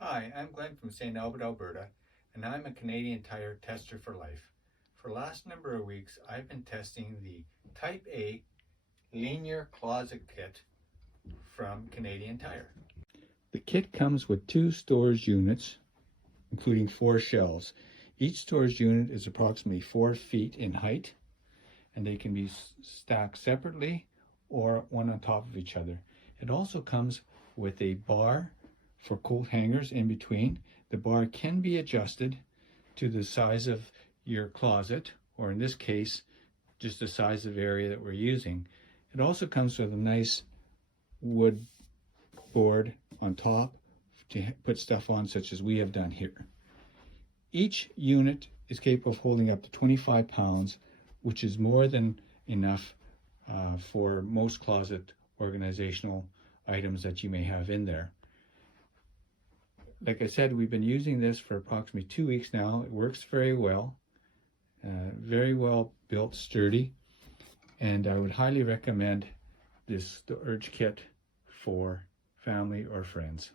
Hi, I'm Glenn from St. Albert, Alberta, and I'm a Canadian Tire tester for life. For the last number of weeks, I've been testing the Type A Linear Closet Kit from Canadian Tire. The kit comes with two storage units, including 4 shelves. Each storage unit is approximately 4 feet in height, and they can be stacked separately or one on top of each other. It also comes with a bar for coat hangers in between. The bar can be adjusted to the size of your closet, or in this case, just the size of area that we're using. It also comes with a nice wood board on top to put stuff on, such as we have done here. Each unit is capable of holding up to 25 pounds, which is more than enough for most closet organizational items that you may have in there. Like I said, we've been using this for approximately 2 weeks now. It works very well, very well built, sturdy, and I would highly recommend this storage kit for family or friends.